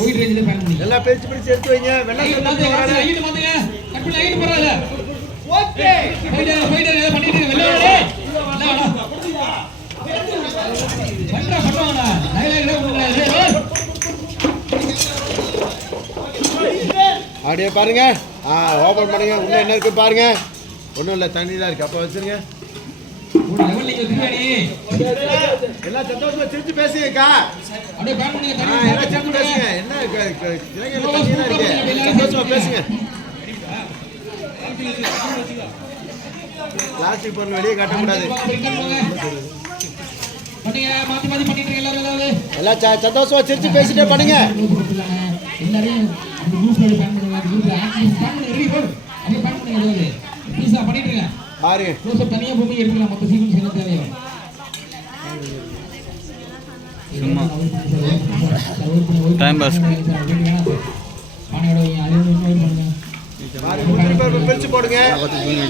White ரேஞ்சில pan பண்ணி எல்லாம் பேச்சு பிடிச்சு எடுத்து வைங்க. வெள்ளை சட்டை போறானே ஐட்டு வந்துங்க. கட் ஐட்டு போறால. ஓகே. ஃபைட்டர் பண்ணிட்டு வெள்ள வரே. பண்றா பண்ணுவாங்க. டைலாக்ல உங்களுக்கு அப்படியே பாருங்க. ஓபன் பண்ணுங்க. உள்ள என்ன இருக்கு பாருங்க. ஒண்ணும் இல்ல, தண்ணி தான் இருக்கு. அப்ப வச்சிருங்க. எல்லாம் சந்தோஷமா சிரிச்சு பேசுங்கக்கா. அப்படியே பேன் பண்ணுங்க. எல்லாம் சிரிச்சு பேசுங்க. என்ன இளைஞர்கள் தண்ணி தான் இருக்கு. சந்தோஷமா பேசுங்க. பிளாஸ்டிக் பொருள் வெளியே காட்டக்கூடாது. எல்லாம் சந்தோஷமா சிரிச்சு பேசிட்டே பண்ணுங்க. எல்லாரையும் அந்த குரூப்ல பேன் பண்ணுங்க. குரூப்ல ஆக்டிவ் பேன் பண்ணுங்க. அப்படியே பேன் பண்ணுங்க. ப்ளீஸ் பண்ணிடுங்க. பாருங்க. க்ளோஸ் தனியா போய் எடுக்கலாம். மொத்த சீக்வன்ஸ் என்ன தேவையோ சும்மா டைம் பாஸ் பிரிச்சு போடுங்க.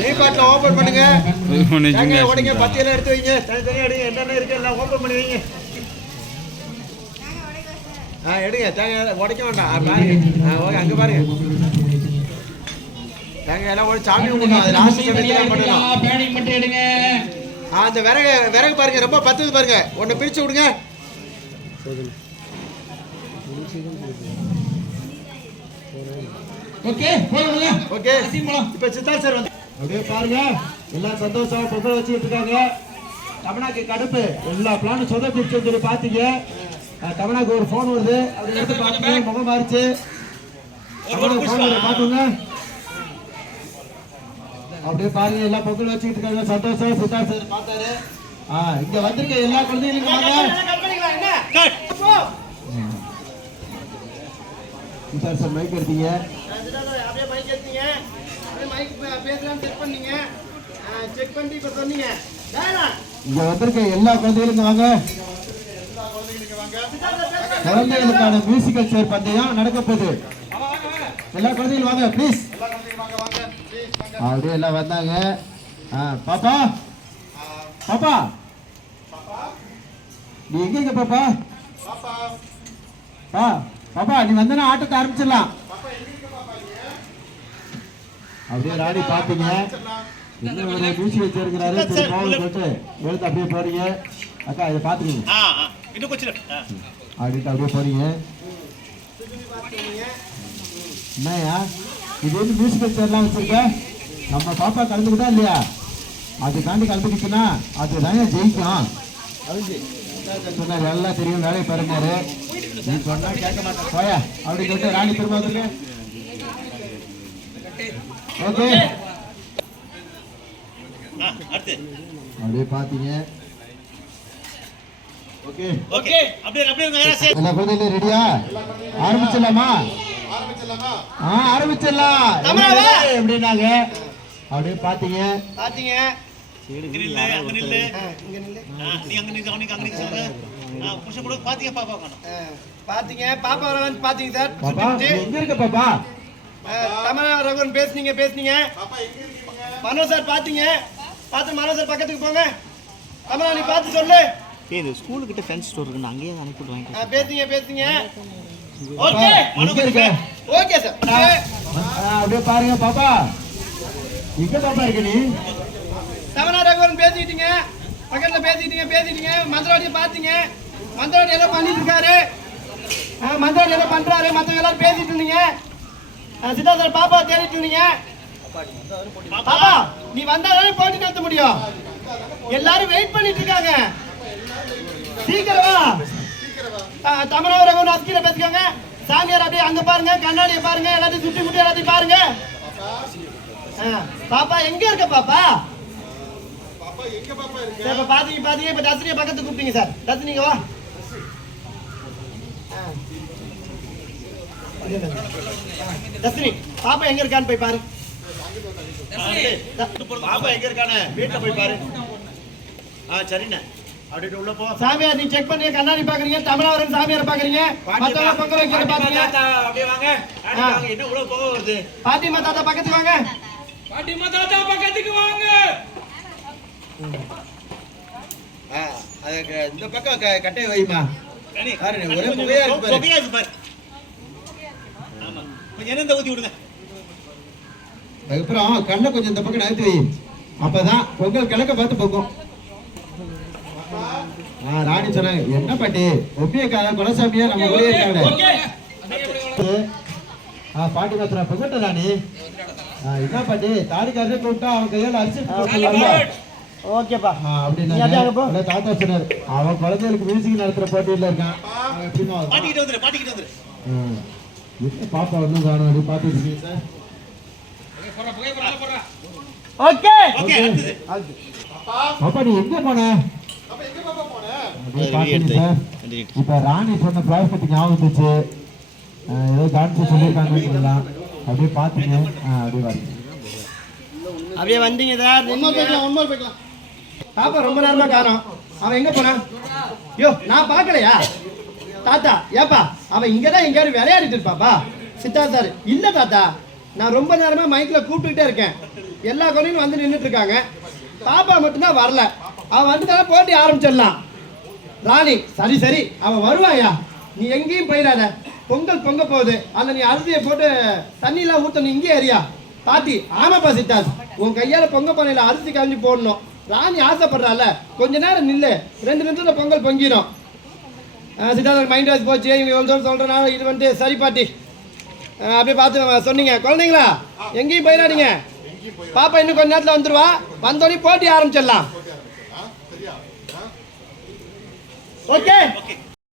நெய் பாட்டில் ஓபன் பண்ணுங்க. உடைங்க. பத்தியெல்லாம் எடுத்து வைங்க. தனித்தனியாக எடுங்க. என்னென்ன இருக்கு எல்லாம் ஓபன் பண்ணி வைங்க. எடுங்க. தேங்காய் உடைக்க வேண்டாம். பாருங்க. ஓகே, அங்கே பாருங்க. தேங்காய் எல்லாம் ஒரு சாமி கும்பிடணும். அது லாஸ்ட் சமயத்தில் பண்ணணும். அந்த விறகு பாருங்க, ரொம்ப பத்துது பாருங்க. ஒன்று பிரிச்சு விடுங்க. Okay okay. இப்ப சித்தார்த் சார் வந்து அப்படியே பாருங்க. எல்லாம் சந்தோஷமா பொங்கல் வச்சுட்டு இருக்காங்க. தமிழாக்கு கடுப்பு எல்லா பிளானும் சொதப்பிச்சு சொல்லி பாத்தீங்க. தமிழாக்கு ஒரு போன் வருது. அப்படி எடுத்து பாத்துங்க. முகம் மாறிச்சு. பாத்துங்க. அப்படியே பாருங்க. எல்லாம் பொங்கல் வச்சுட்டு இருக்காங்க. சந்தோஷம். சித்தார்த் சார் பார்த்தாரு. இங்க வந்திருக்க எல்லா குழந்தைகளுக்கும் சித்தார்த் சார் மைக் எடுத்தீங்க. இங்க வந்திருக்க எல்லா குழந்தைகளுக்கும் வாங்க. குழந்தைகளுக்கான மியூசிக்கல் சேர் பந்தயம் நடக்க போகுது. எல்லா குழந்தைகளும் வாங்க ப்ளீஸ். அப்படியே எல்லாம் வந்தாங்க. பாப்பா பாப்பா நீ எங்க இருக்க பாப்பா? பாப்பா நீ வந்தனா ஆட்டத்தை ஆரம்பிச்சிடலாம். அப்படியே ராணி பாத்தீங்க. என்ன ஒரு மியூசிக் வச்சிருக்கிறாரு. சரி போக போட்டு எடுத்து அப்படியே போறீங்க. அக்கா இதை பாத்துக்கீங்க. அப்படியே போறீங்க. என்னையா இது வந்து மியூசிக்கல் சேர்லாம் வச்சிருக்க? நம்ம பாப்பா கலந்துக்கிட்டா இல்லையா? அதுக்காண்டி கலந்துக்கிச்சுன்னா அதுதான் ஜெயிக்கும். சொன்னார் எல்லாம் தெரியும். வேலையை பாருங்காரு. நீ சொன்னா கேட்க மாட்டேன் போயா அப்படின்னு சொல்லிட்டு ராணி திரும்ப வந்துருங்க. ஓகே அப்படியே பாத்தீங்க. Okay okay. எல்லா குழந்தைகளும் ரெடியா? ஆரம்பிச்சிடலாமா? ஆரம்பிச்சிடலாம் எப்படின்னாங்க. அப்படியே பாத்தீங்க. பாப்பா பாத்தீங்க சார். எங்க இருக்க பாப்பா? தமிழா ரகுவன் பேசுனீங்க. மனோ சார் பாத்தீங்க. பார்த்து மனோ சார் பக்கத்துக்கு போங்க. தமிழா நீ பார்த்து சொல்லு. இந்த ஸ்கூல் கிட்ட ஃபென்ஸ் ஸ்டோர் இருக்கு. அங்கேயே அனுப்பி வாங்க. பேசுங்க. Okay okay sir. அப்படியே பாருங்க பாப்பா. எங்க பாப்பா இருக்க நீ? தமிழா ரகுவன் பேசிட்டீங்க. பக்கத்துல பேசிட்டீங்க. மந்திரவாடியை பாத்தீங்க. மந்திரவாடி எல்லாம் பண்ணிட்டு இருக்காரு. மந்திரவாடி எல்லாம் பண்றாரு. மத்தவங்க எல்லாரும் பேசிட்டு இருந்தீங்க. சித்தா சார் பாப்பா தேடிட்டு இருந்தீங்க. பாப்பா நீ வந்தாலே போட்டி நடத்த முடியும். எல்லாரும் வெயிட் பண்ணிட்டு இருக்காங்க. சீக்கிரமா தமிழா ரகுவன் அஸ்கிர பேசிக்கோங்க. சாமியார் அப்படியே அங்க பாருங்க. கண்ணாடியை பாருங்க. எல்லாத்தையும் சுட்டி முட்டி எல்லாத்தையும் பாருங்க. பாப்பா எங்க இருக்க பாப்பா? பாத்தீங்க. இப்ப தர்ஷினியை பக்கத்துக்கு கூப்பிட்டீங்க சார். தர்ஷினிங்க வா. தர்ஷினி பாப்பா எங்க இருக்கான்னு போய் பாரு. பாப்பா எங்க இருக்கானே வீட்டுல போய் பாரு. சரிண்ணே. அப்படியே உள்ள போ. சாமியார் நீ செக் பண்ணி கண்ணாடி பாக்குறீங்க. தமிழாவரன் சாமியார் பாக்குறீங்க. மத்தவங்க பொங்கல் வைக்கிற பாக்குறீங்க. அப்படியே வாங்க. என்ன உள்ள போக வருது? பாட்டிமா தாத்தா பக்கத்துக்கு வாங்க. இந்த பக்கம் கட்டை வைமா. ஒரே புகையா இருக்கு பாரு. என்ன ஊற்றி விடுங்க. அதுக்கப்புறம் கண்ணை கொஞ்சம் இந்த பக்கம் நகர்த்தி வை. அப்பதான் பொங்கல் கிழக்க பார்த்து போகும். ராணி சொன்னாங்க, என்ன பாட்டி ஒப்பியக்கார குலசாமியா நம்ம ஊரே இருக்காங்க. பாட்டி பாத்திரா பொங்கட்ட ராணி. என்ன பாட்டி தாடிக்காரே கூப்பிட்டா அவங்க கையால் அரிசி ஓகேப்பா. அப்படின்னா தாத்தா சொன்னார், அவன் குழந்தைகளுக்கு மியூசிக் நடத்துற போட்டியில் இருக்கான். பாட்டிக்கிட்ட வந்துரு. பாப்பா ஒன்றும் காணும் பார்த்துட்டு இருக்கீங்க சார். ஓகே பாப்பா நீ எங்க போன? இப்ப ராணி சொன்ன ப்ராஜெக்ட் ஞாபகம் வந்துச்சு. ஏதோ டான்ஸ் சொல்லியிருக்காங்க, அப்படியே பாத்துங்க. அப்படியே வாங்க, அப்படியே வந்தீங்க சார். ஒன்னும் போய்க்கலாம். பாப்பா ரொம்ப நேரமா காணோம். அவன் எங்க போனான்? யோ நான் பாக்கலையா தாத்தா? ஏப்பா அவன் இங்கதான் எங்கேயாவது விளையாடிட்டு இருப்பாப்பா. சித்தா சார் இல்ல தாத்தா, நான் ரொம்ப நேரமா மைக்ல கூப்பிட்டுக்கிட்டே இருக்கேன். எல்லா குழந்தையும் வந்து நின்றுட்டு இருக்காங்க. பாப்பா மட்டும்தான் வரல. அவன் வந்துட்டான போட்டி ஆரம்பிச்சிடலாம். ராணி சரி சரி அவன் வருவாயா, நீ எங்கேயும் போயிடாத. பொங்கல் பொங்க போகுது, அதில் நீ அரிசியை போட்டு தண்ணியெல்லாம் ஊற்றணும். இங்கே ஏரியா பாட்டி. ஆமாப்பா சித்தாஸ், உன் கையால் பொங்க பானையில் அரிசி கழிஞ்சு போடணும். ராணி ஆசைப்படுறாள், கொஞ்ச நேரம் நில்லு, 2 நிமிஷத்துல பொங்கல் பொங்கிடும். சித்தாஸ் மைண்ட் வாஷ் போச்சு, இவங்க எவ்வளோ தூரம் சொல்கிறனால இது வந்துட்டு சரி பாட்டி. அப்படியே பார்த்து சொன்னீங்க. குழந்தைங்களா எங்கேயும் போயிடாதீங்க. பாப்பா இன்னும் கொஞ்ச நேரத்தில் வந்துடுவா. வந்தோடனே போட்டி ஆரம்பிச்சிடலாம். ஓகே.